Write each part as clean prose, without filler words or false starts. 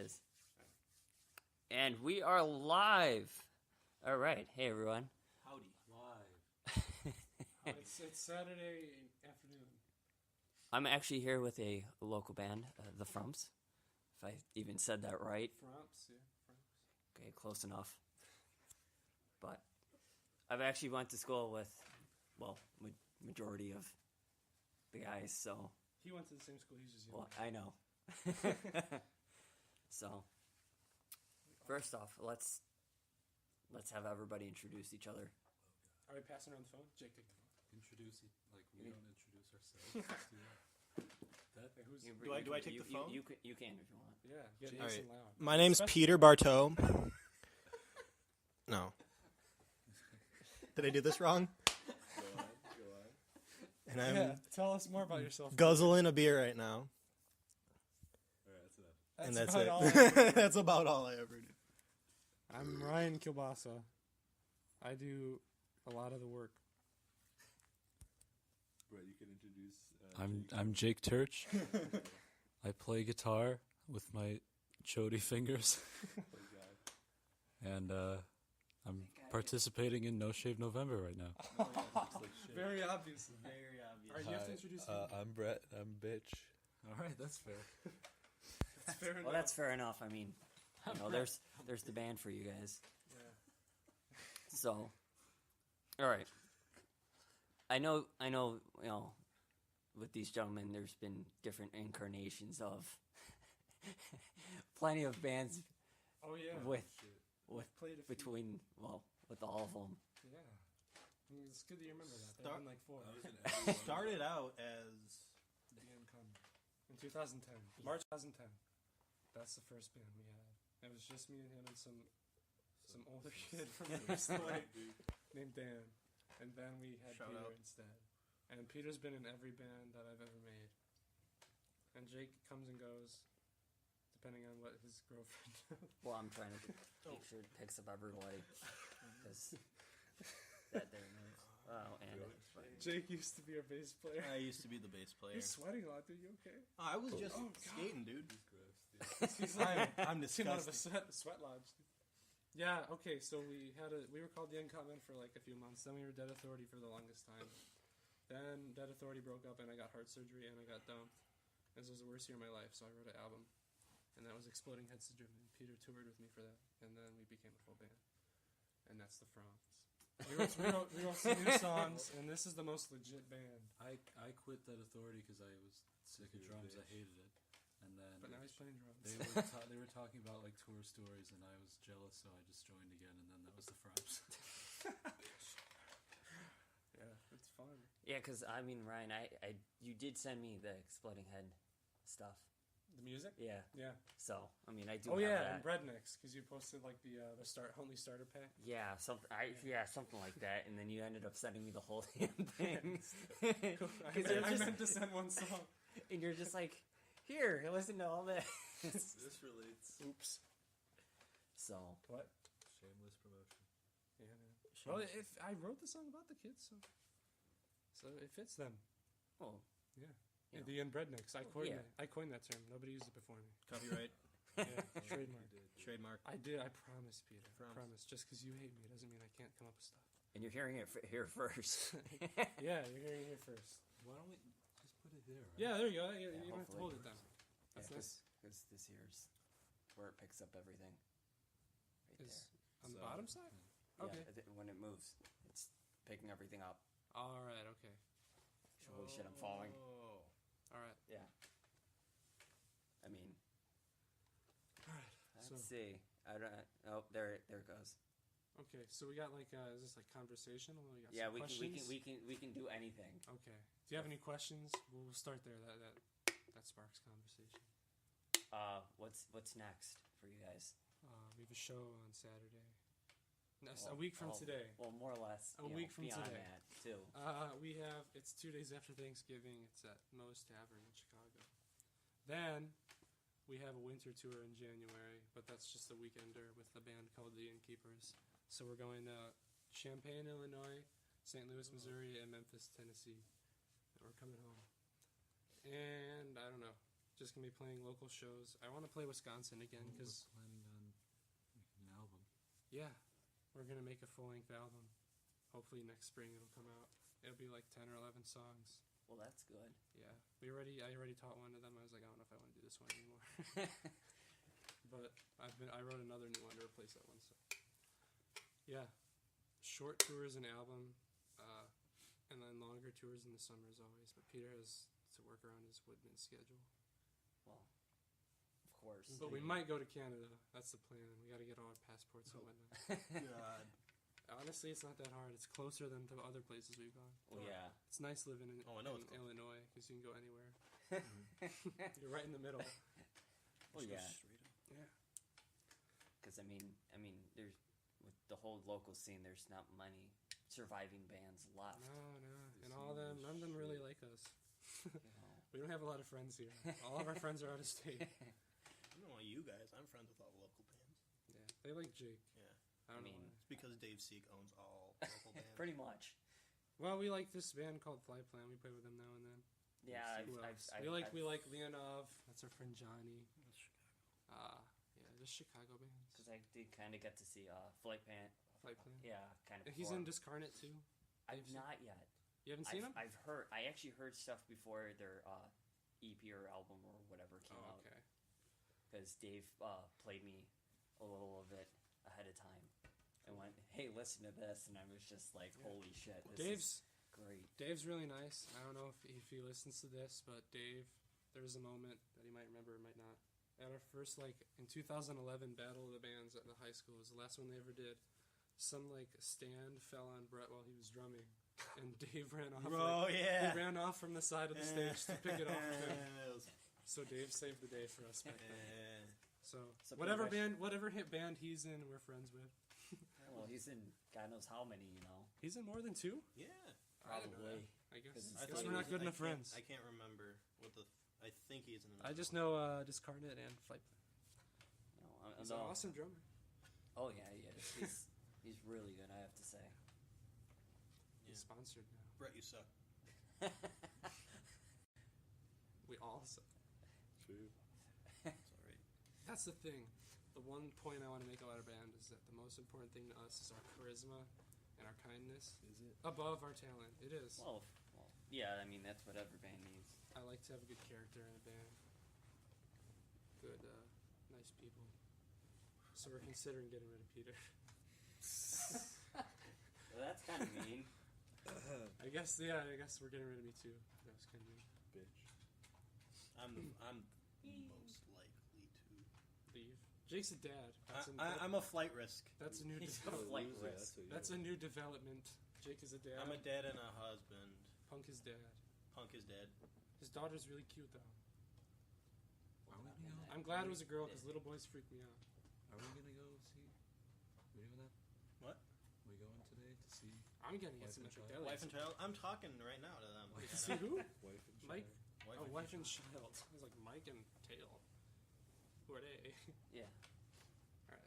is. And we are live. All right. Hey, everyone. Howdy. Live. It's Saturday afternoon. I'm actually here with a local band, the Fromps, if I even said that right. Fromps, yeah. Fromps. Okay, close enough. But I've actually went to school with, well, majority of the guys, so... He went to the same school, he's just young. Well, I know. So, first off, let's have everybody introduce each other. Are we passing around the phone? Jake, take the phone. Introduce it. Like, we don't introduce ourselves. Do I take the phone? You can if you want. Yeah, get All nice right. and loud. My name's Peter Bartow. No. Did I do this wrong? Go on. And I'm Tell us more about yourself. guzzling a beer right now. Alright, that's enough. And that's about it. all I do. That's about all I ever do. I'm Ryan Kilbasa. I do a lot of the work. Brett, you can introduce... I'm Jake Turch. I play guitar with my chody fingers. And I'm participating in No Shave November right now. Very obvious. Very obvious. All right, you have to introduce yourself. I'm Brett. I'm bitch. Alright, that's fair. That's fair enough. Well, that's fair enough. I mean, you know, there's the band for you guys. Yeah. So, all right. I know, you know, with these gentlemen, there's been different incarnations of plenty of bands Oh, yeah. with Played a few. between, well, with all of them. Yeah. I mean, it's good that you remember that. There have been like 4. Started out as... In 2010. March 2010. That's the first band we had. It was just me and him and some older kid from Huntley named Dan. And then we had Shout Peter out. instead. And Peter's been in every band that I've ever made. And Jake comes and goes, depending on what his girlfriend does. Well, I'm trying to make sure it picks up everybody because that there knows. Oh, and Jake used to be our bass player. I used to be the bass player. You're sweating a lot, dude. You okay? I was just Oh, God. skating, dude. He's like, I'm came out of a disgusted. sweat lodge. Yeah, okay, so we were called the Uncommon for like a few months. Then we were Dead Authority for the longest time. Then Dead Authority broke up and I got heart surgery and I got dumped. This was the worst year of my life, so I wrote an album. And that was Exploding Head Syndrome. And Peter toured with me for that. And then we became a full band. And that's the Fromps. We wrote some new songs, and this is the most legit band. I quit that authority because I was sick of drums. I hated it. And then But now he's playing drums. they were talking about like tour stories, and I was jealous, so I just joined again, and then that was the Fromps. Yeah, it's fun. yeah, because I mean, Ryan, you did send me the Exploding Head stuff. The music? Yeah. Yeah. So I mean, I do. Oh have yeah, that. and Breadnicks, because you posted like the Huntley starter pack. Yeah, something like that, and then you ended up sending me the whole damn thing. I meant to send one song. And you're just like, here, listen to all this. This relates. Oops. So, What? Shameless promotion. Yeah, man. Well, if I wrote the song about the kids, so it fits them. well, Yeah. Yeah. The Breadnicks. I coined Yeah. that. I coined that term. Nobody used it before me. Copyright. Yeah, trademark. Trademark. I did. I promise, Peter. I Fromps. promise. Just because you hate me doesn't mean I can't come up with stuff. and you're hearing it here first. Yeah, you're hearing it here first. Why don't we just put it there? Right? Yeah, there you go. You don't have to hopefully. hold it down. That's nice. Because this here's where it picks up everything. Right Is there. on the So- bottom side? Yeah, Okay. when it moves, it's picking everything up. All right. Okay. Holy shit, I'm falling. Oh. All right. Yeah. I mean, All right. let's So see. I don't. Oh, there it goes. okay. So we got like is this like conversational? We got Yeah, some we questions? can do anything. Okay. Do you have any questions? We'll start there. That sparks conversation. What's next for you guys? We have a show on Saturday. A week from today. Well, more or less. A week from beyond today. that too. It's 2 days after Thanksgiving. It's at Moe's Tavern in Chicago. Then we have a winter tour in January, but that's just a weekender with a band called the Innkeepers. So we're going to Champaign, Illinois, St. Louis, Missouri, and Memphis, Tennessee. And we're coming home. And I don't know, Just gonna be playing local shows. I want to play Wisconsin again because we're planning on making an album. yeah, we're gonna make a full-length album. Hopefully next spring it'll come out. It'll be like 10 or 11 songs. Well, that's good. Yeah, I already taught one of them. I was like, I don't know if I want to do this one anymore. But I wrote another new one to replace that one. So yeah, short tours and album, and then longer tours in the summer as always. But Peter has to work around his Woodman schedule. Well, of course. But we might go to Canada. That's the plan. We got to get all our passports and whatnot. God. Honestly, it's not that hard. It's closer than to other places we've gone. Well, yeah. It's nice living in, Oh, I know in it's close. Illinois because you can go anywhere. You're right in the middle. Well, yeah. Yeah. Because I mean, there's with the whole local scene. There's not many surviving bands left. No. And all of them, none of them really like us. You know. We don't have a lot of friends here. All of our friends are out of state. I don't know you guys. I'm friends with all the local bands. Yeah. They like Jake. Yeah. I don't I mean, know why. It's because Dave Seek owns all local bands. Pretty much. Well, we like this band called Fly Plan. We play with them now and then. Yeah. Who I've, else? I've, we I've, like Leonov. That's our friend Johnny. Yeah, just Chicago bands. Because I did kind of get to see Flight Plan. Fly Plan. Yeah, kind of. And he's in Discarnate too. I've Dave not yet. You haven't seen him? I've heard. I actually heard stuff before their EP or album or whatever came out. Okay. Because Dave played me a little of it ahead of time and went, "Hey, listen to this," and I was just like, Yeah. "Holy shit, this Dave's is great." Dave's really nice. I don't know if he listens to this, but Dave, there was a moment that he might remember or might not. At our first, in 2011 Battle of the Bands at the high school, it was the last one they ever did. Some, stand fell on Brett while he was drumming, and Dave ran off. Bro, yeah. He ran off from the side of the stage to pick it off of him. It was- So Dave saved the day for us back then. So So whatever pretty much- whatever hit band he's in, we're friends with. Well, he's in God knows how many, He's in more than two? Yeah. I don't know. Probably. I guess, 'Cause it's I guess like- we're not good enough friends. I can't remember what the. I think he's in the. I just know Discarnate and Flight Plan. He's an No. awesome drummer. Oh yeah, he is. He's really good, I have to say. He's sponsored now. Brett, you suck. We all suck. True. It's alright. That's the thing. The one point I want to make about our band is that the most important thing to us is our charisma and our kindness. Is it? Above our talent. It is. Well, yeah. I mean, that's what every band needs. I like to have a good character in a band. Good, nice people. So we're considering getting rid of Peter. Well, that's kind of mean. I guess we're getting rid of me too. That was kind of mean. Bitch. I'm most likely to. Leave. Jake's a dad. I'm a flight risk. That's a new He's development. a flight Loser, risk. what you That's a are. new development. Jake is a dad. I'm a dad and a husband. Punk is dad. Punk is dead. His daughter's really cute though. Are we gonna go? I'm glad it was a girl because little boys freak me out. Are we gonna go see? Are we doing that? What? We going today to see? I'm gonna get Wife some and child. psychedelics. Wife and child. I'm talking right now to them. To see who? Wife and Mike? child. Wife and child. I was like Mike and Tail. Who are they? Yeah. Alright.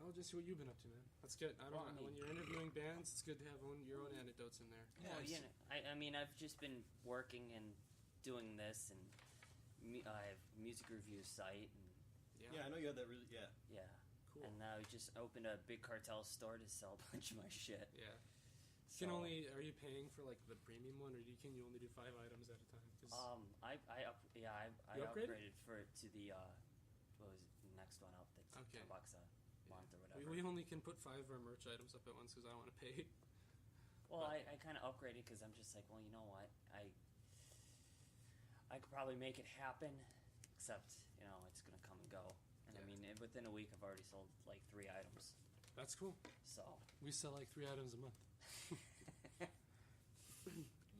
Well, just see what you've been up to, man. That's good. I don't Well, I know. When mean- you're interviewing bands, it's good to have your own anecdotes in there. Well, you know, I mean, I've just been working and doing this, and I have a music review site, and Yeah, I know you had that really. Yeah. yeah. Cool. And now I just opened a big cartel store to sell a bunch of my shit. Yeah. So, Are you paying for the premium one, or can you only do 5 items at a time? 'Cause I You upgraded? upgraded for it to the what was it, the next one up? That's Okay. $10 a month or whatever. we only can put 5 of our merch items up at once because I don't want to pay. Well, I kind of upgraded because I'm just like, well, you know what, I could probably make it happen, except it's gonna come and go. And I Yeah. mean, within a week, I've already sold 3 items. That's cool. So We sell 3 items a month.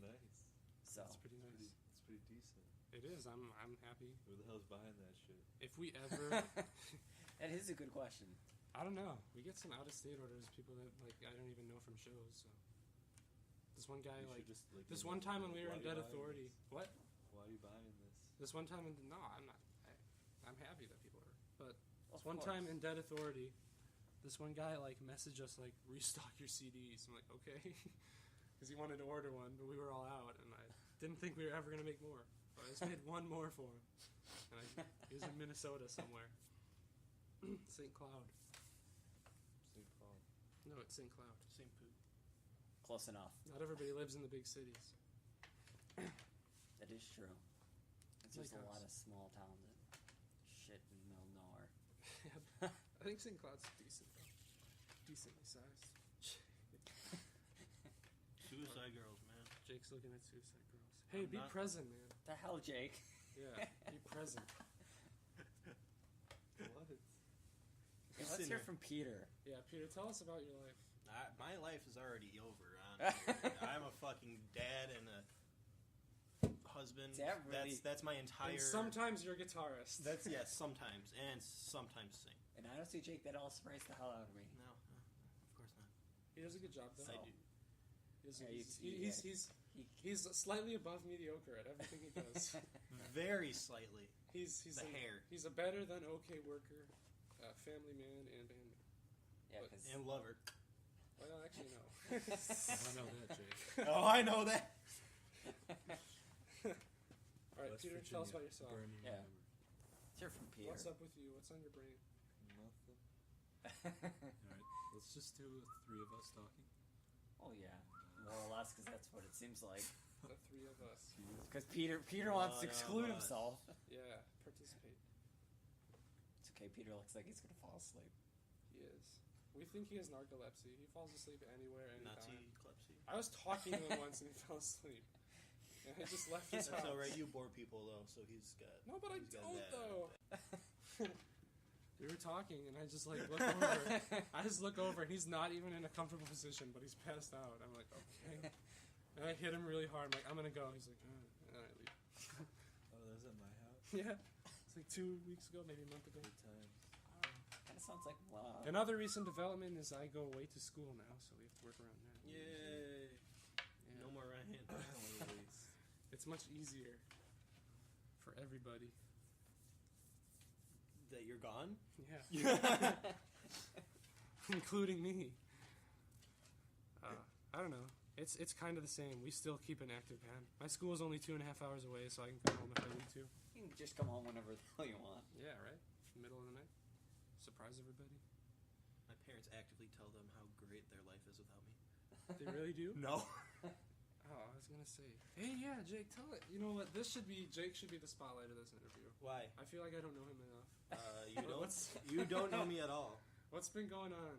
Nice. so That's pretty nice. It's pretty decent. It is. I'm happy. Who the hell's buying that shit? If we ever, that is a good question. I don't know. We get some out of state orders. People that I don't even know from shows. So this one guy You should just, this one time when we were why in are you Dead buying Authority. this? What? Why are you buying this? This one time no, I'm not. I'm happy that people are. But Of this one course. time in Dead Authority, this one guy messaged us restock your CDs. I'm like, okay, because he wanted to order one, but we were all out, and I didn't think we were ever gonna make more. But I just made one more for him. And he was in Minnesota somewhere. St. Cloud. St. Paul. No, it's St. Cloud. Same food. Close enough. Not everybody lives in the big cities. That is true. There's Like a us. lot of small towns and shit in the middle of nowhere. I think St. Cloud's decent, though. Decently sized. Suicide girls, man. Jake's looking at Suicide Girls. Hey, I'm be not. present, man. The hell, Jake? Yeah, be present. What? Okay, let's hear from Peter. Yeah, Peter, tell us about your life. My life is already over. Honestly. I'm a fucking dad and a husband. Is that really- That's my entire. And sometimes you're a guitarist. That's yes, sometimes and sometimes sing. And honestly, Jake, that all surprised the hell out of me. No, of course not. He does a good job, though. I do. He's slightly above mediocre at everything he does. Very slightly. He's The hair. He's a better than okay worker, family man, and band. Yeah, because And lover. Well, actually, no. I know that, Jake. Oh, I know that. All right, West Peter, tell us about yourself. Burn you Yeah. forever. let's hear from Peter. What's up with you? What's on your brain? Nothing. Alright, let's just do three of us talking. Oh yeah, more or less, because that's what it seems like. The three of us. Because Peter wants to No, exclude us. himself. Yeah, participate. It's okay. Peter looks like he's gonna fall asleep. He is. We think he has narcolepsy. He falls asleep anywhere, anytime. Nazi-clepsy. I was talking to him once and he fell asleep. And I just left his That's house. alright. You bore people though, so he's got. No, but I he's got don't, that. though. We were talking, and I just, look over. I just look over, and he's not even in a comfortable position, but he's passed out. I'm like, okay. And I hit him really hard. I'm like, I'm going to go. He's like, and I leave. Oh, that was at my house? Yeah. It's like 2 weeks ago, maybe a month ago. Good times. Kind of sounds like wow. Another recent development is I go away to school now, so we have to work around that. Yay! Yeah. No more right hand. It's much easier for everybody. That you're gone. Yeah. Including me. I don't know. It's kind of the same. We still keep an active band. My school is only 2.5 hours away, so I can come home if I need to. You can just come home whenever the hell you want. Yeah, right? Middle of the night. Surprise everybody. My parents actively tell them how great their life is without me. They really do? No. Oh, I was gonna say. Hey, yeah, Jake, tell it. You know what? Jake should be the spotlight of this interview. Why? I feel like I don't know him enough. You don't. What's- You don't know me at all. What's been going on?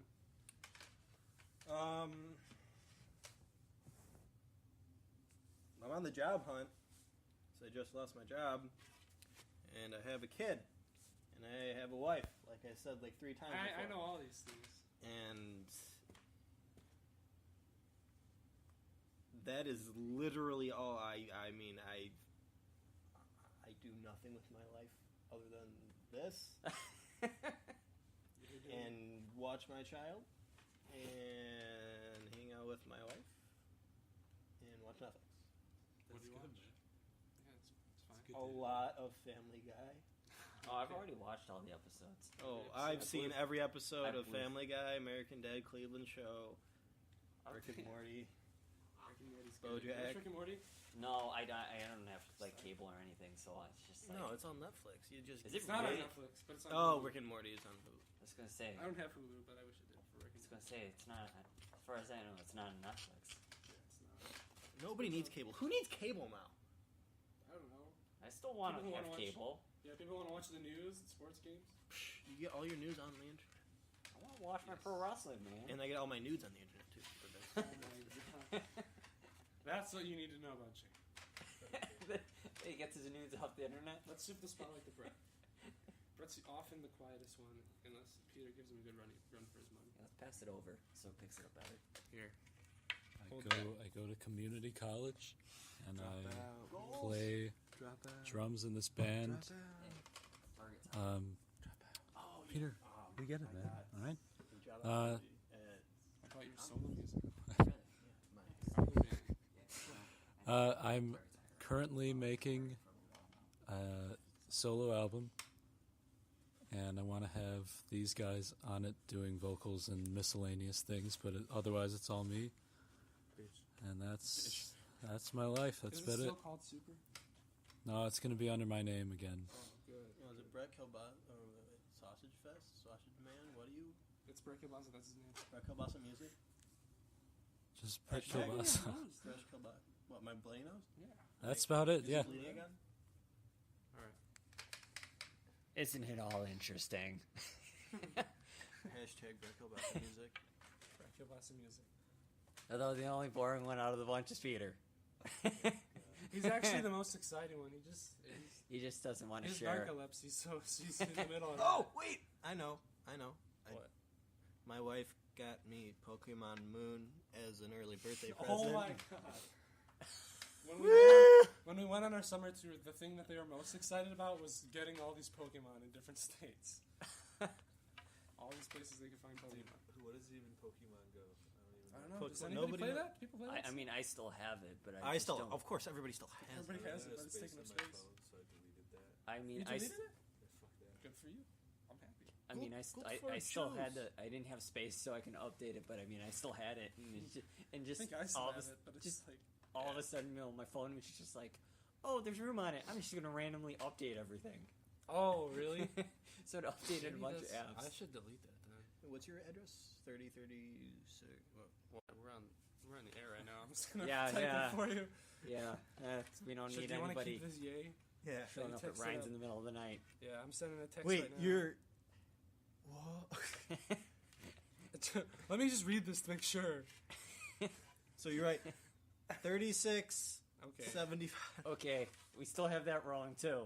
I'm on the job hunt. So I just lost my job, and I have a kid, and I have a wife. Like I said, like 3 times. I before. know all these things. And that is literally all I mean, I do nothing with my life other than this and watch my child and hang out with my wife and watch Netflix. What do you good, watch? man. Yeah, it's fine. Good A day. lot of Family Guy. Oh, I've already watched all the episodes. Oh, Yeah, I've so seen every episode I of believe- Family Guy, American Dad, Cleveland Show, Rick and Morty. Rick and Morty's Bojack. good. Watch Rick and Morty? No, I don't have like cable or anything, so it's just like. No, it's on Netflix. You just Is it It's not on really? Netflix, but it's on Oh, Hulu. Rick and Morty is on Hulu. I was gonna say. I don't have Hulu, but I wish I did for Rick I and was gonna say it's not. As far as I know, it's not on Netflix. Morty. It's not. Nobody needs cable. Who needs cable now? I don't know. I still want to People who have wanna watch- cable. Yeah, people want to watch the news and sports games. You get all your news on the internet. I want to watch my pro wrestling, man. And I get all my nudes on the internet, too. for this. Oh my god. That's what you need to know about Jake. He gets his news off the internet. Let's shift the spotlight to Brett. Brett's often the quietest one, unless Peter gives him a good run for his money. Let's pass it over so it picks it up better. Here. I go to community college, and I play Drop out. drums in this band. Target time. Oh, Peter, yeah. we get it, man. All right. Good job, Uh, I thought you were solo music. Really? Probably, man. I'm currently making a solo album, and I want to have these guys on it doing vocals and miscellaneous things, but otherwise it's all me. And that's my life. That's Is it about still it. called Super? No, it's going to be under my name again. Oh, good. Was it Brett Kilbasa or Sausage Fest? Sausage Man? What are you? It's Spreaker, that's his name. Brett Kilbasa Music? Just Brett Hashtag Kilbasa. Brett Kilbasa. What, my bloody nose? Yeah. That's about it, Is yeah. it bleeding again? Alright. Isn't it all interesting? Hashtag Brett Kilbasa Music. Spreaker, music. Although the only boring one out of the bunch is Peter. He's actually the most exciting one. He just doesn't want to His share. narcolepsy, so he's in the middle of Oh, wait! I know. What? My wife got me Pokemon Moon as an early birthday present. Oh my god. When we went on our summer tour, the thing that they were most excited about was getting all these Pokemon in different states. All these places they could find Pokemon. What is even Pokemon Go? I don't know. Does Pokemon- anybody nobody play know- that? People play that? I mean, I still have it, but I just still, don't. of course, everybody still has Everybody it. has it, but it's space taking up on my space. phone, so I deleted that. I mean, You deleted it? Yeah, fuck that. Good for you. I'm happy. I mean, I still had the. I didn't have space, so I can update it. But I mean, I still had it, and I just think I still all have of a, it, but it's just like... all of a sudden, my phone was just like, oh, there's room on it. I'm just gonna randomly update everything. Oh, really? So it updated a Maybe bunch of that's- apps. I should delete that then. What's your address? 3036. Well, we're on the air right now. I'm just gonna Yeah, type yeah. it for you. Yeah, we don't Do need you want to anybody keep this yay? Yeah. showing up at text it Ryan's up. in the middle of the night. Yeah, I'm sending a text Wait, right now. you're. What? Let me just read this to make sure. So you're right. 36. Okay. 75. Okay, we still have that wrong too.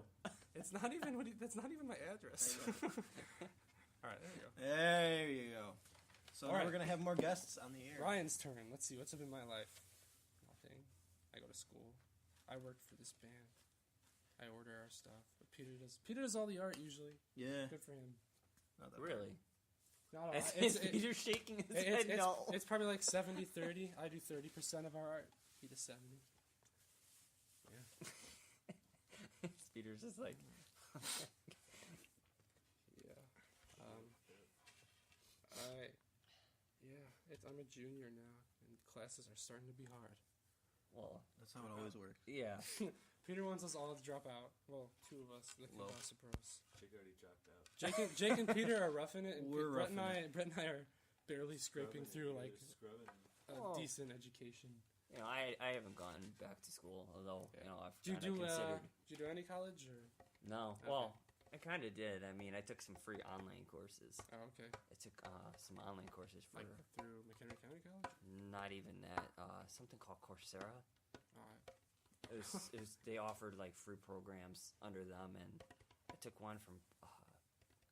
It's not even that's not even my address. All right, there we go. There you go. So All now right. we're gonna have more guests on the air. Ryan's turn. Let's see what's up in my life. Nothing. I go to school. I work for this band. I order our stuff. But Peter does all the art usually. Yeah. Good for him. Not that Really? Not a lot. Is Peter shaking his head? No. It's probably like 70-30. I do 30% of our art. He does 70. Yeah. Peter's just like. Yeah. I'm a junior now, and classes are starting to be hard. Well, That's how it always works. yeah. Peter wants us all to drop out. Well, two of us, the Well. Kielbasa Bros. Jake already dropped out. Jake and Peter are roughing it, and We're Brett and roughing I are barely scraping through like Scrubbing. a Oh. decent education. You know, I haven't gone back to school, although you know I've Did you kinda considered. did you do any college or? No, Okay. well, I kind of did. I mean, I took some free online courses. Oh, okay. I took some online courses for Like through McHenry County College. not even that. Something called Coursera. Alright. It was they offered like free programs under them, and I took one from I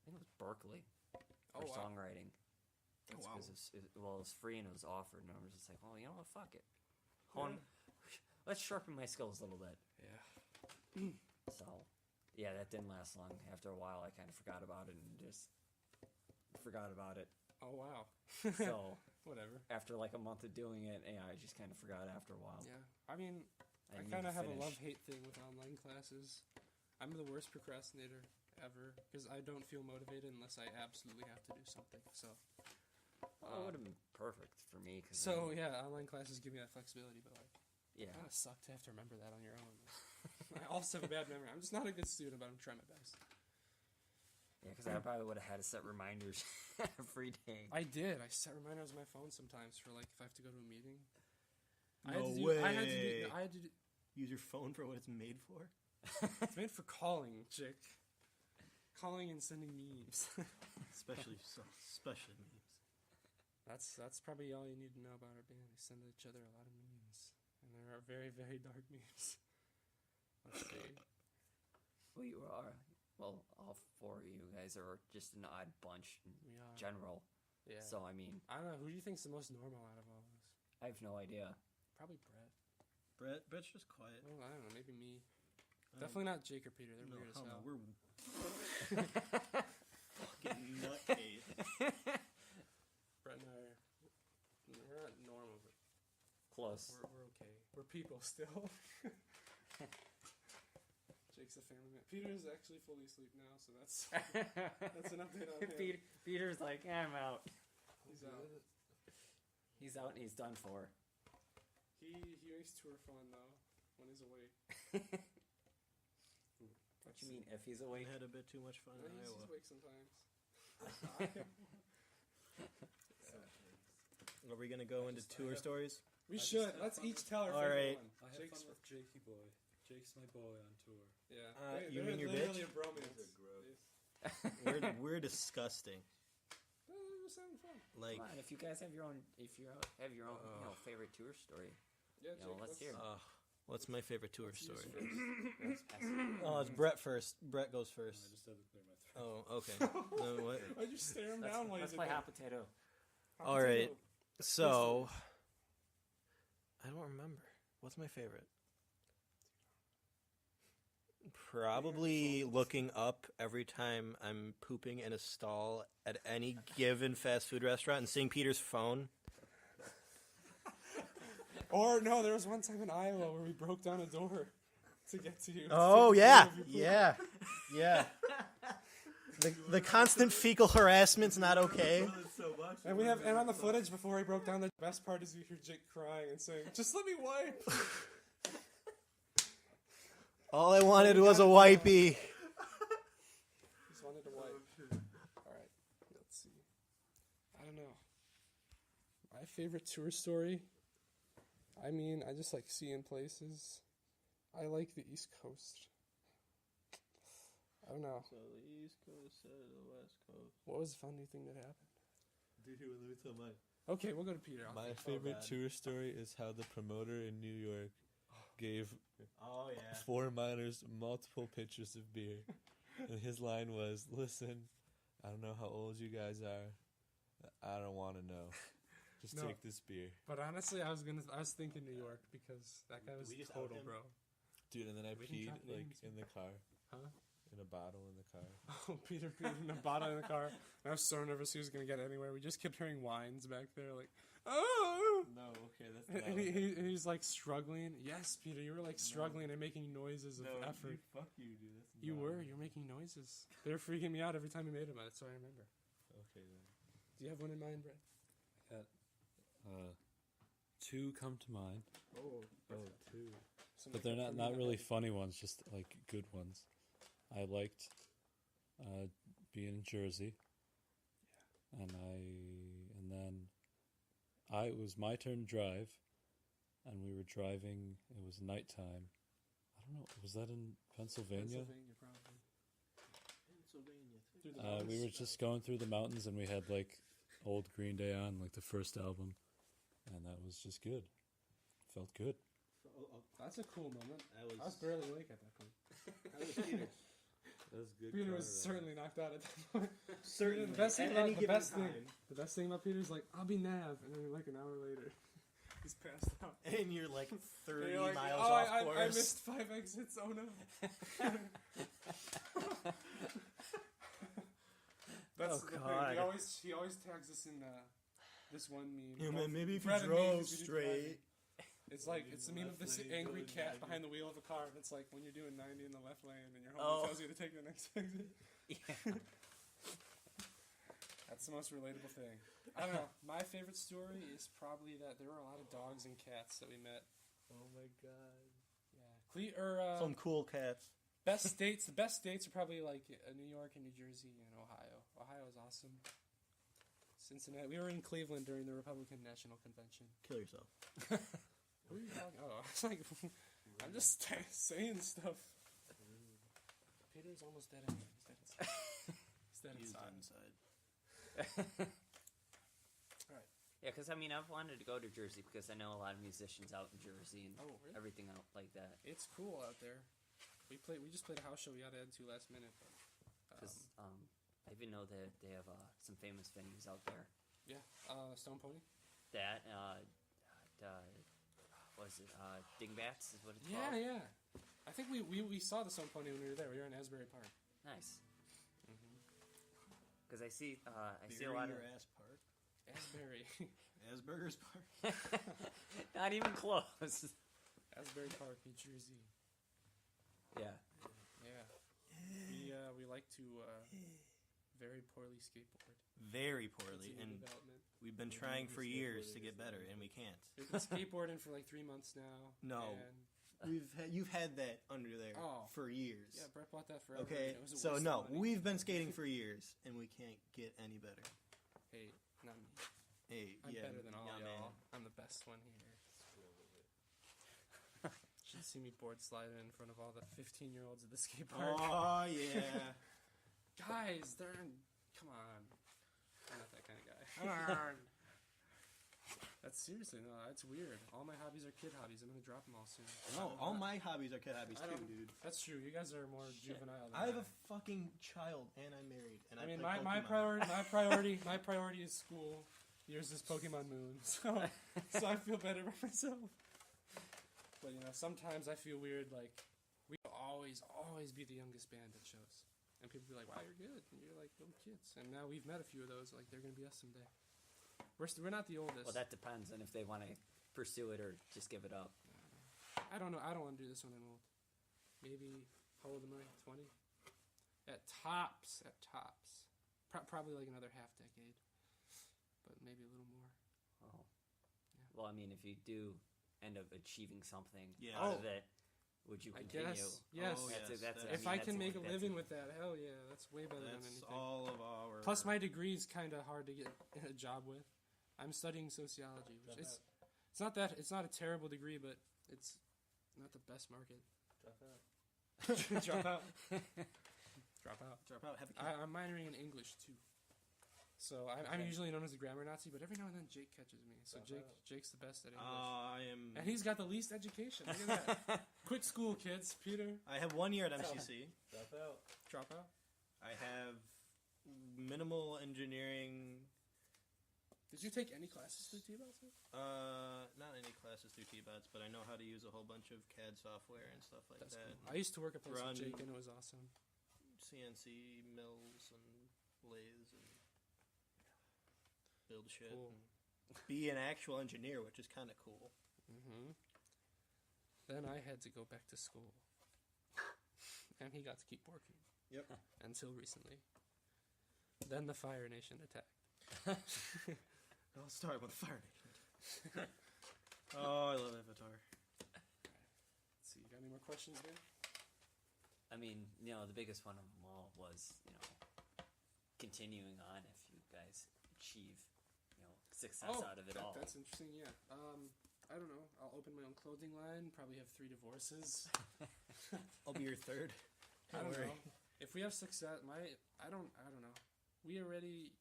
think it was Berkeley for Oh, wow. songwriting. Oh, wow. It was free and it was offered, and I was just like, well, you know what, fuck it. Let's sharpen my skills a little bit. Yeah. So, yeah, that didn't last long. After a while, I kind of forgot about it and just forgot about it. Oh wow. So, Whatever. after like a month of doing it, yeah, I just kind of forgot after a while. Yeah. I mean, I didn't kind of even have a finish. love-hate thing with online classes. I'm the worst procrastinator ever because I don't feel motivated unless I absolutely have to do something. So. Well, it would have been perfect for me. Cause So yeah, online classes give me that flexibility, but like, yeah. it kind of sucked to have to remember that on your own. I also have a bad memory. I'm just not a good student, but I'm trying my best. Yeah, because I probably would have had to set reminders every day. I did. I set reminders on my phone sometimes for like if I have to go to a meeting. No I had to do. Use your phone for what it's made for. It's made for calling, chick. Calling and sending memes. Especially memes. That's probably all you need to know about our band. We send each other a lot of memes, and there are very, very dark memes. Let's see. Well, you are. Well, all four of you guys are just an odd bunch in We are. general. Yeah. So, I mean, I don't know. Who do you think's the most normal out of all of us? I have no idea. Probably Brett. Brett's just quiet. Well, I don't know. Maybe me. Definitely not Jake or Peter. They're No, weird as hell no, hell. we're fucking nutcase. Brett and I are. We're not normal, but Close. we're okay. We're people still. Jake's a family man. Peter's actually fully asleep now, so that's an update on him. Peter's like, I'm out. He's out. He's out and he's done for. He makes tour fun though when he's awake. What you mean, if he's awake? I had a bit too much fun in He's Iowa. awake sometimes. Are we gonna go into tour stories? We should. Let's each tell our All favorite right. one. I had Jake's fun with Jakey Boy. Jake's my boy on tour. Yeah. You They're mean your literally bitch? a bromance. Those are gross. We're disgusting. It was having fun. Like, Come on, if you guys have your own, favorite tour story, Yeah, you know, let's hear. what's my favorite tour story? Let's pass it. Oh, it's Brett first. Brett goes I first. just had to clear my throat. Oh, okay. What? Why'd you stare him Let's, down while let's he's play in there? hot potato. Hot All right. potato. So, I don't remember. What's my favorite? Probably looking up every time I'm pooping in a stall at any given fast food restaurant and seeing Peter's phone. Or no, there was one time in Iowa where we broke down a door to get to you. Oh, To take yeah. a photo of your poop. Yeah. Yeah. The constant fecal harassment's not okay. Love it so much. And on the footage before he broke down, the best part is you hear Jake crying and saying, "Just let me wipe." All I wanted was a wipey. Just wanted to wipe. All right, let's see. I don't know. My favorite tour story. I mean, I just like seeing places. I like the East Coast. I don't know. So the East Coast side of the West Coast. What was the funny thing that happened? Dude, let me tell mine. Okay, we'll go to Peter. I'll My think. favorite God. tour story is how the promoter in New York gave Oh, yeah. 4 minors multiple pitchers of beer. And his line was, "Listen, I don't know how old you guys are. I don't want to know. Just No. take this beer." But honestly, I was thinking New York because that guy was we just total out him? bro. Dude, and then I We can peed, talk like, names. in the car. Huh? In a bottle in the car. Oh, Peter peed in a bottle in the car. And I was so nervous he was gonna get anywhere. We just kept hearing whines back there, like, "Oh!" No, okay, that's And he's like struggling. Yes, Peter, you were like struggling and making noises of effort. Fuck you, dude. That's You not- were. You're making noises. They were freaking me out every time you made them. That's what I remember. Okay, then. Do you have one in mind, Brett? Two come to mind, Oh, Oh, 2. but they're not really funny ones, just like good ones. I liked being in Jersey, and then it was my turn to drive, and we were driving. It was nighttime. I don't know. Was that in Pennsylvania? probably. Pennsylvania. Through the We mountains. were just going through the mountains, and we had like old Green Day on, like the first album, and that was just good. Felt good. That's a cool moment. I was, I was barely awake at that point. I was Peter. That was good. Peter car was ride. certainly knocked out at that point. Certainly. The best thing At about any the given best thing, time. the best thing about Peter is like, "I'll be Nav," and then like an hour later, he's passed out. And you're like 30 And you're like, miles "Oh, off I course. missed 5 exits. Oh no." That's Oh, the God. thing. He always tags us in this one meme. Yeah, man, maybe if you Brett and me, drove 'cause we did straight. driving. It's like it's the meme of this Left lane, angry going cat 90. behind the wheel of a car, and it's like when you're doing 90 in the left lane, and your Oh. homie tells you to take the next exit. Yeah. That's the most relatable thing. I don't know. My favorite story is probably that there were a lot of dogs and cats that we met. Oh my god. Yeah, Some cool cats. best states. The best states are probably like New York and New Jersey and Ohio. Ohio is awesome. Cincinnati. We were in Cleveland during the Republican National Convention. Kill yourself. Who are you talking? Oh, I was like, I'm just saying stuff. Peter's almost dead anyway. He's dead inside. He's dead inside. Alright. Yeah, because I mean, I've wanted to go to Jersey because I know a lot of musicians out in Jersey and Oh, really? everything out like that. It's cool out there. We just played a house show we got to add to last minute. Because I even know that they have some famous venues out there. Yeah, Stone Pony. That was it Dingbats is what it's Yeah, called. yeah. I think we saw the Stone Pony when we were there. We were in Asbury Park. Nice. Because I see a lot of ass park. Asbury. Asperger's Park. not even close. Asbury Park, New Jersey. Yeah. Yeah. We like to very poorly skateboard. Very poorly. Continue And development. we've been trying for years to get better, and we can't. We've been skateboarding for like 3 months now. No. And You've had that under there for years. Yeah, Brett bought that forever. Okay, It was a so waste no, of money. we've been skating for years, and we can't get any better. Hey, not me. Hey, I'm yeah, better than all yeah, y'all. man. I'm the best one here. Should see me board sliding in front of all the 15-year-olds at the skate park. Oh yeah. Guys, come on. I'm not that kind of guy. Come on. That's seriously, no, that's weird. All my hobbies are kid hobbies. I'm going to drop them all soon. No, all my hobbies are kid hobbies I too, don't- dude. That's true. You guys are more juvenile than I have a fucking child, and I'm married, and I mean, play my Pokemon. my priority is school. Yours is Pokemon Moon. So I feel better about myself. But sometimes I feel weird. Like we always be the youngest band at shows, and people be like, "Wow, you're good." And you're like little kids. And now we've met a few of those. Like they're gonna be us someday. We're not the oldest. Well, that depends on if they want to pursue it or just give it up. I don't know. I don't want to do this when I'm old. Maybe how old am I? 20. At tops. Probably like another half decade, but maybe a little more. Oh. Well, I mean, if you do end up achieving something Yeah. out of it, would you I continue? guess. Yes. Oh, That's yes, that's that's- If I can that's make a that's living with that, hell yeah, that's way better than That's anything. all of our. Plus, my degree is kind of hard to get a job with. I'm studying sociology, which is it's not a terrible degree, but it's not the best market. Drop out. Drop out. Drop out. Drop out. Have a kid. I'm minoring in English too. So I'm usually known as a grammar Nazi, but every now and then Jake catches me. So Jake's the best at English. I am. And he's got the least education. Look at that. Quit school, kids. Peter, I have 1 year at MCC. Drop out. drop out. I have minimal engineering. Did you take any classes through T-Bots? Not any classes through T-Bots, but I know how to use a whole bunch of CAD software and stuff like That's that. cool. I used to work at a place Run- with Jake, and it was awesome. CNC mills and lathes and build shit. Cool. And be an actual engineer, which is kind of cool. Mm-hmm. Then I had to go back to school, and he got to keep working. Yep. Until recently. Then the Fire Nation attacked. I'll start with Fire Nation. Oh, I love Avatar. Let's see, you got any more questions, man? I mean, the biggest one of them all was, continuing on if you guys achieve, success out of it all. That's interesting, yeah. I don't know. I'll open my own clothing line, probably have 3 divorces. I'll be your third. I don't worry. know. If we have success, I don't know. We already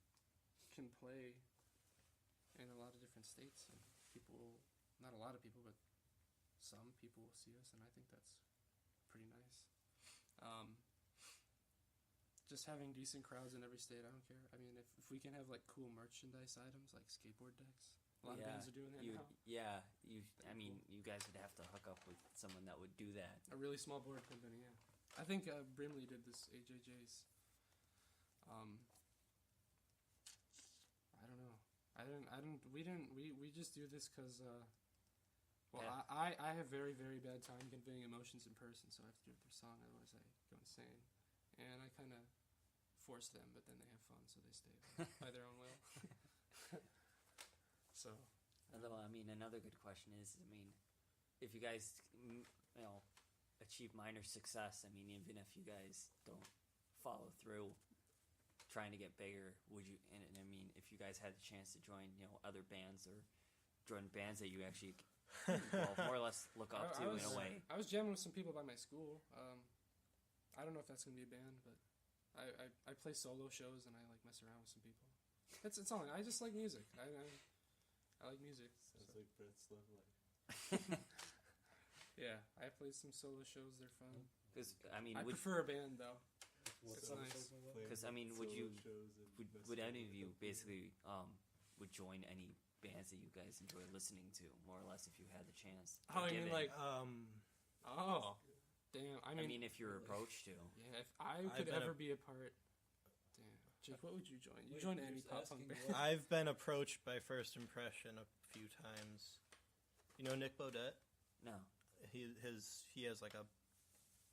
can play in a lot of different states, and people, not a lot of people, but some people will see us, and I think that's pretty nice. Just having decent crowds in every state, I don't care. I mean, if we can have like cool merchandise items like skateboard decks, a lot of bands are doing that now. I mean, you guys would have to hook up with someone that would do that. A really small board company, yeah. I think Brimley did this AJJ's. I don't know. We just do this because, Yeah. I have very, very bad time conveying emotions in person, so I have to do it through song, otherwise I go insane. And I kind of force them, but then they have fun, so they stay by their own will. So. Although, I mean, another good question is, if you guys, achieve minor success, I mean, even if you guys don't follow through trying to get bigger, would you, and I mean, if you guys had the chance to join, other bands or join bands that you actually, more or less look up to in a way. I was jamming with some people by my school. I don't know if that's going to be a band, but I play solo shows and I like mess around with some people. It's all, I just like music. I like music. Sounds like Brett's love life. Yeah, I play some solo shows. They're fun. Because, I mean, I prefer a band, though. It's nice. Because, I mean, would any of you basically would join any bands that you guys enjoy listening to, more or less, if you had the chance? Oh, you mean Given? like, oh, damn. I mean, if you're approached to. yeah, if I could ever be a part, damn. Jake, what would you join? You join any pop punk band? I've been approached by First Impression a few times. You know Nick Bodette? No. He has like a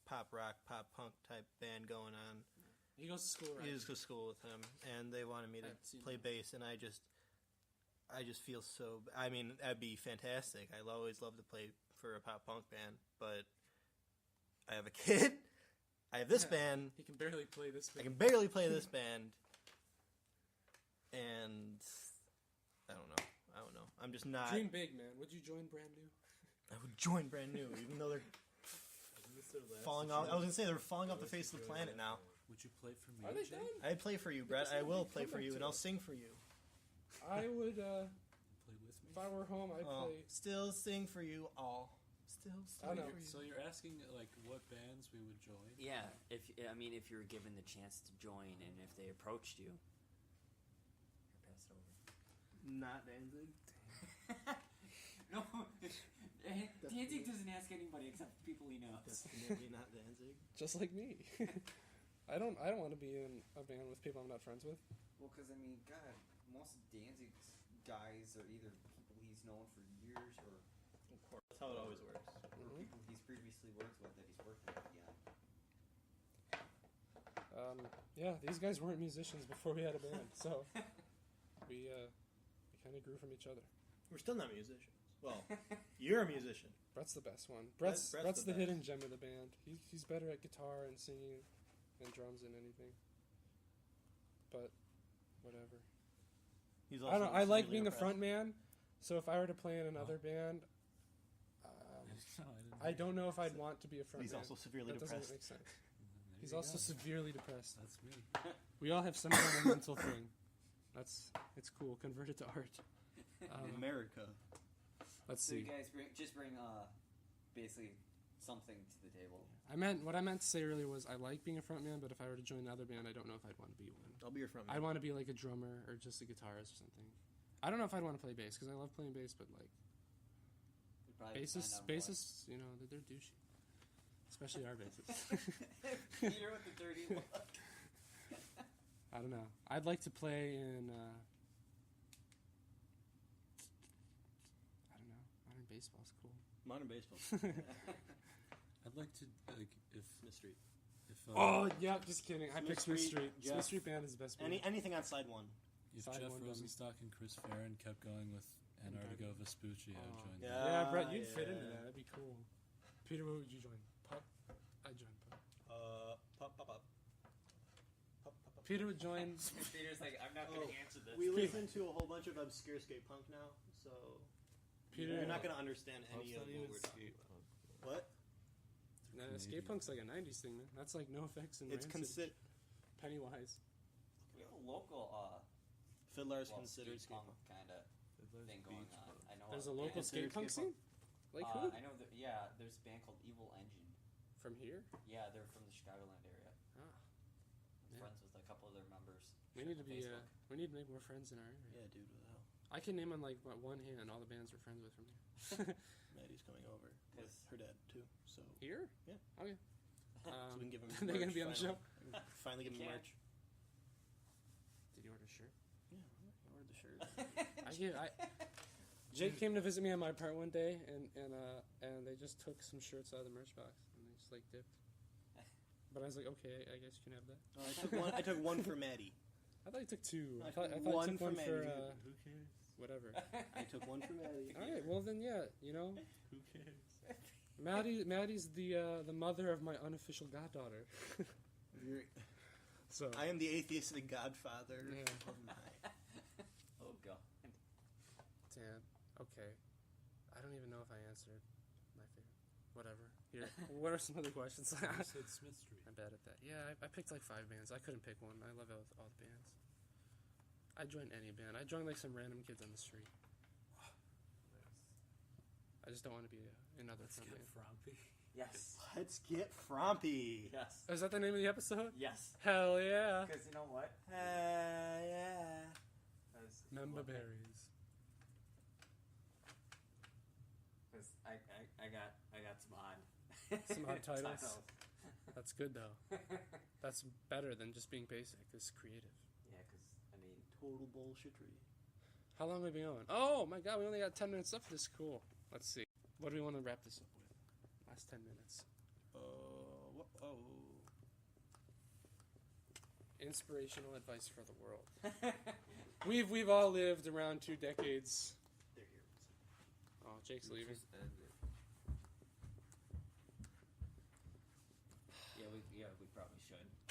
pop rock, pop punk type band going on. He goes to school, right? He goes to school with him, and they wanted me to I've seen play him. bass, and I just feel so. I mean, that'd be fantastic. I always love to play for a pop punk band, but I have a kid. I have this band. He can barely play this I band. can barely play this band, and I don't know. I'm just not. Dream big, man. Would you join Brand New? I would join Brand New, even though they're falling off. I was gonna say they're falling off the face of the planet now. Would you play for me? Are they Jake? done? I'd play for you, Brett. I will play for you, and I'll sing for you. I would. Play with me? If I were home, I'd Oh, play. still sing for you all. Still I sing know. for you. So you're asking like what bands we would join? Yeah, if you were given the chance to join, and if they approached you, here, pass it over. Not Danzig. No, Danzig doesn't ask anybody except people he knows. Definitely not Danzig. Just like me. I don't want to be in a band with people I'm not friends with. Well, because, I mean, God, most of Danzig's guys are either people he's known for years or Of course, that's how it always works. people he's previously worked with that he's worked with again. Yeah, these guys weren't musicians before we had a band, so we kind of grew from each other. We're still not musicians. Well, you're a musician. Brett's the best one. Brett's Brett's the the hidden gem of the band. He's better at guitar and singing and drums than anything. But whatever. He's I don't know. I like severely being a depressed. front man. So if I were to play in another band, I don't know if I'd want to be a front He's man. also severely That doesn't depressed. make sense. There He's you also go. severely depressed. That's me. We all have some kind of mental thing. It's cool. Convert it to art. America. Let's So you see. guys bring basically something to the table. What I meant to say earlier was I like being a front man, but if I were to join another band, I don't know if I'd want to be one. I'll be your front I man. want to be like a drummer or just a guitarist or something. I don't know if I'd want to play bass because I love playing bass, but like We'd probably find out what. bassists, you know, they're douchey, especially our bassists. Peter with the dirty look. I don't know. I'd like to play in. I don't know. Modern baseball's cool. Modern baseball. I'd like to like if Smith Street. Oh yeah, just kidding. I Smith picked Smith Street, Street. Jeff. Smith Street band is the best band. Anything on side one. if Side Jeff one doesn't- Rosenstock and Chris Farron kept going with Antarctica Vespucci, I would Oh. join Yeah. them. Yeah, Brett, you'd fit yeah. into that. That'd be cool. Peter, what would you join? Pup. I'd join Pup. Pop, pop, pop. Peter would join. Peter's like, I'm not going to answer this. We listen to a whole bunch of obscure skate punk now, so Peter. you're not going to understand any of Not what even we're talking skate about. punk. What? Nah, Canadian. skate punk's like a '90s thing, man. That's like No Effects and It's Rancid. Pennywise. We have a local Fiddler's well, considered skate skate punk punk. kind of thing going on. I know There's a local skate punk scene. Like who? I know that. Yeah, there's a band called Evil Engine. From here? Yeah, they're from the Chicagoland area. Ah, I'm Yeah. friends with a couple of their members. we need to be. Facebook. We need to make more friends in our area. Yeah, dude, what the hell? I can name on like one hand all the bands we're friends with from here. Maddie's coming over. With 'Cause- her dad, too. So, Here? Yeah. Okay. so we can give him they're gonna merch be on the show. Finally give him Can. merch. Did you order a shirt? Yeah, I ordered the shirt. Jake came to visit me on my part one day, and they just took some shirts out of the merch box and they just like dipped. But I was like, okay, I guess you can have that. I took one for Maddie. I thought you took two. I I thought took you one took for one Maddie. for Who cares? whatever. I took one for Maddie. All right, well then, yeah, you know, Who cares? Maddie's the mother of my unofficial goddaughter. So I am the atheistic godfather Yeah. of my... Oh god. damn. Okay, I don't even know if I answered my favorite. Whatever. Here, what are some other questions? You said Smith Street. I'm bad at that. Yeah, I picked like 5 bands. I couldn't pick one. I love all the bands. I'd join any band. I'd join like some random kids on the street. I just don't want to be another Let's front get man. Frompy. Yes. Let's get Frompy. Yes. Is that the name of the episode? Yes. Hell yeah. Because you know what? Yeah. Member berries. Because I got some odd. Some odd titles. That's good though. That's better than just being basic. It's creative. Yeah, because I mean, Total bullshittery. How long have we been going? Oh my god, we only got 10 minutes left. This is cool. Let's see. What do we want to wrap this up with? Last 10 minutes. Inspirational advice for the world. We've all lived around 2 decades. They're here. Oh, Jake's leaving. Just end it.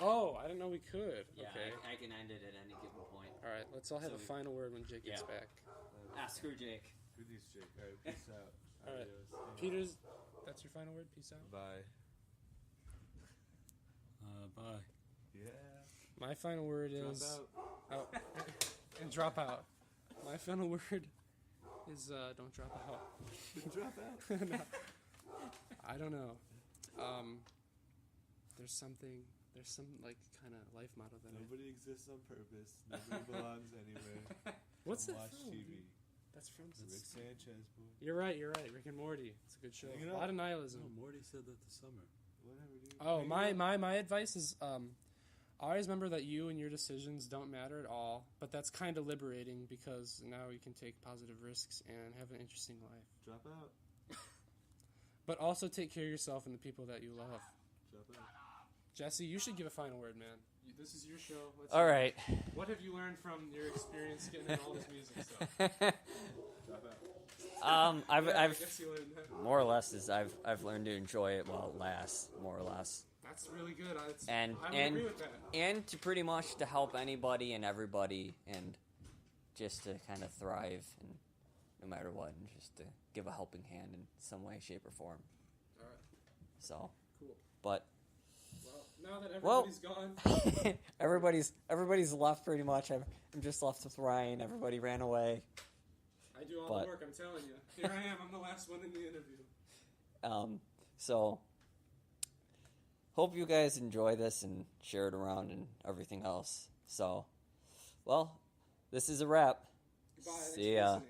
Oh, I didn't know we could. Yeah, Okay. I can end it at any given point. All right, let's all have So a final word when Jake gets yeah. back. Ask her, Jake. Good news, Jake. All right, peace out. All right. Adios. Peters, that's your final word? Peace out? Bye. Bye. Yeah. My final word Drop is... out. Oh, and drop out. My final word is don't drop out. Drop out. No. I don't know. There's some like kind of life motto that Nobody exists on purpose. Nobody belongs anywhere. What's Come that watch from? TV. That's from Rick Sanchez, boy. You're right. Rick and Morty. It's a good show. Hang it A lot up. of nihilism. No, Morty said that this summer. Whatever, dude. Oh, Hang it up. my advice is always remember that you and your decisions don't matter at all, but that's kind of liberating because now you can take positive risks and have an interesting life. Drop out. But also take care of yourself and the people that you love. Drop out. Jesse, you should give a final word, man. This is your show. All right. What have you learned from your experience getting into all this music stuff? Drop out. I've I guess you learned that. more or less is I've learned to enjoy it while it lasts, more or less, That's really good. and I would and agree with that. and to pretty much to help anybody and everybody, and just to kind of thrive, and no matter what, and just to give a helping hand in some way, shape, or form. All right. So, Cool. but Well, now that everybody's gone, everybody's left pretty much. I'm just left with Ryan. Everybody ran away. I do all But- the work, I'm telling you. Here I am. I'm the last one in the interview. So hope you guys enjoy this and share it around and everything else. So, well, this is a wrap. Goodbye. Thanks See for ya. listening.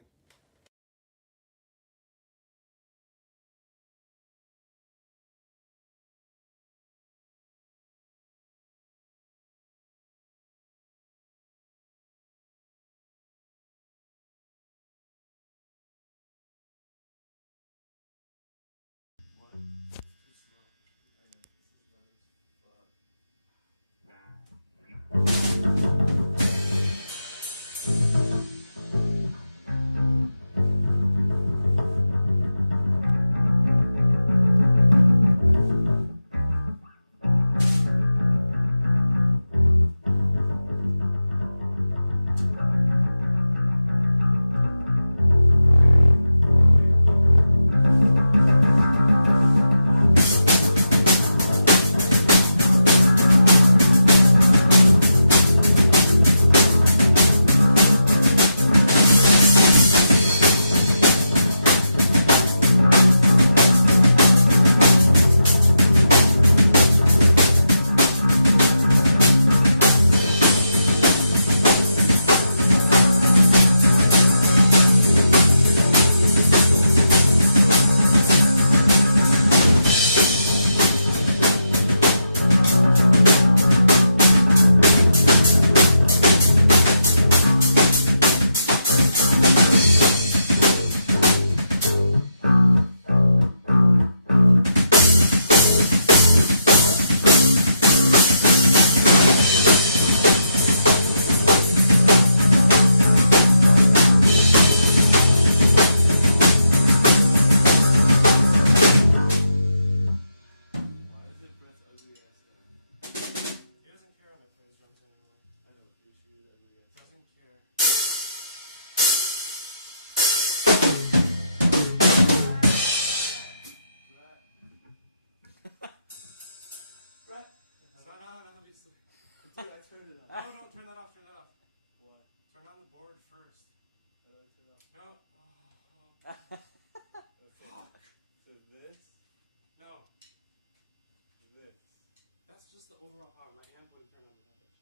The overall power. My amp wouldn't turn on without it.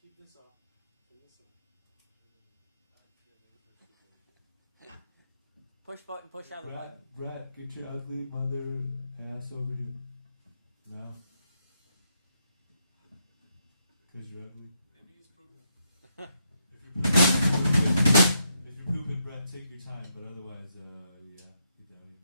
Keep this off. Turn this on. Push button. Push out the button. Brett, get your ugly mother ass over here. Now. Because you're ugly. Maybe he's pooping. If you're pooping, Brett, take your time. But otherwise, yeah, get down here.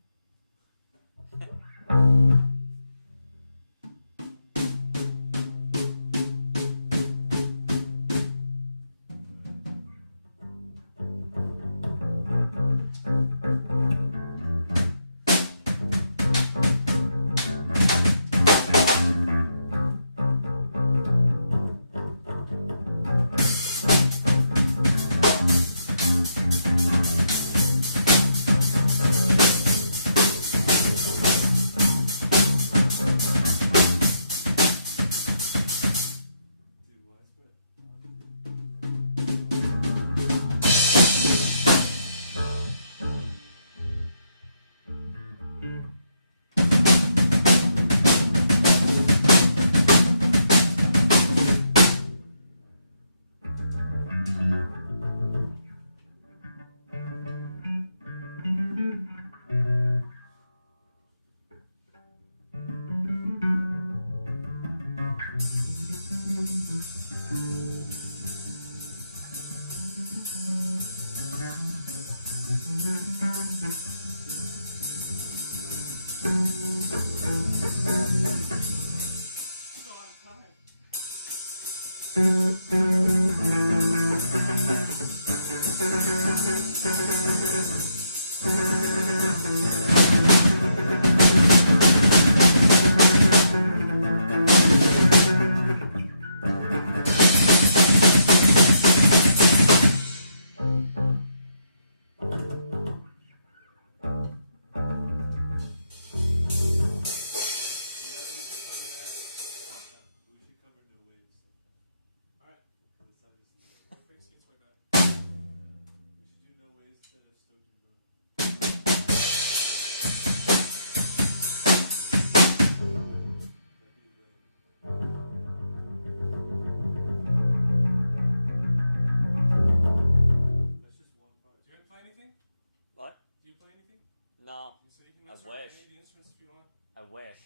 What? Do you play anything? No. So you can I mess around wish. with any of the instruments if you want. I wish.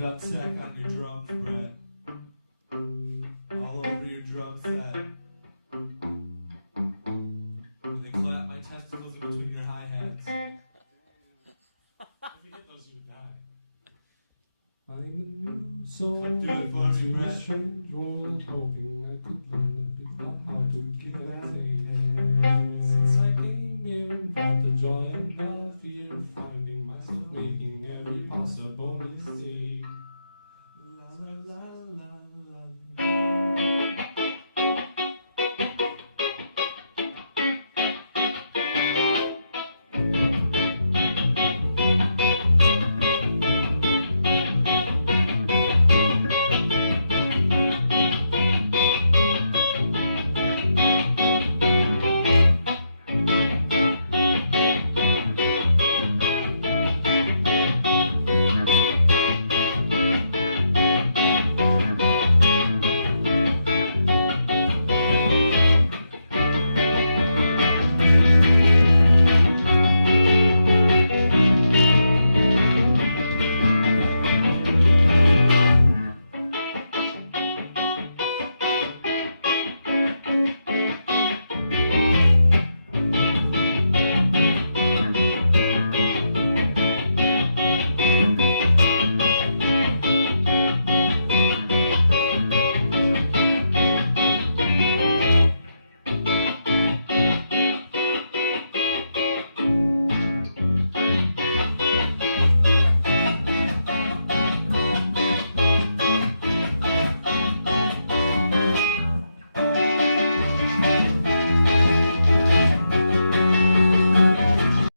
Nutsack on your drums, Brett. All over your drum set. And then clap my testicles in between your hi-hats. If you hit those, you would die. I'm a new soul. Do it for me, Brett. Hoping I could learn.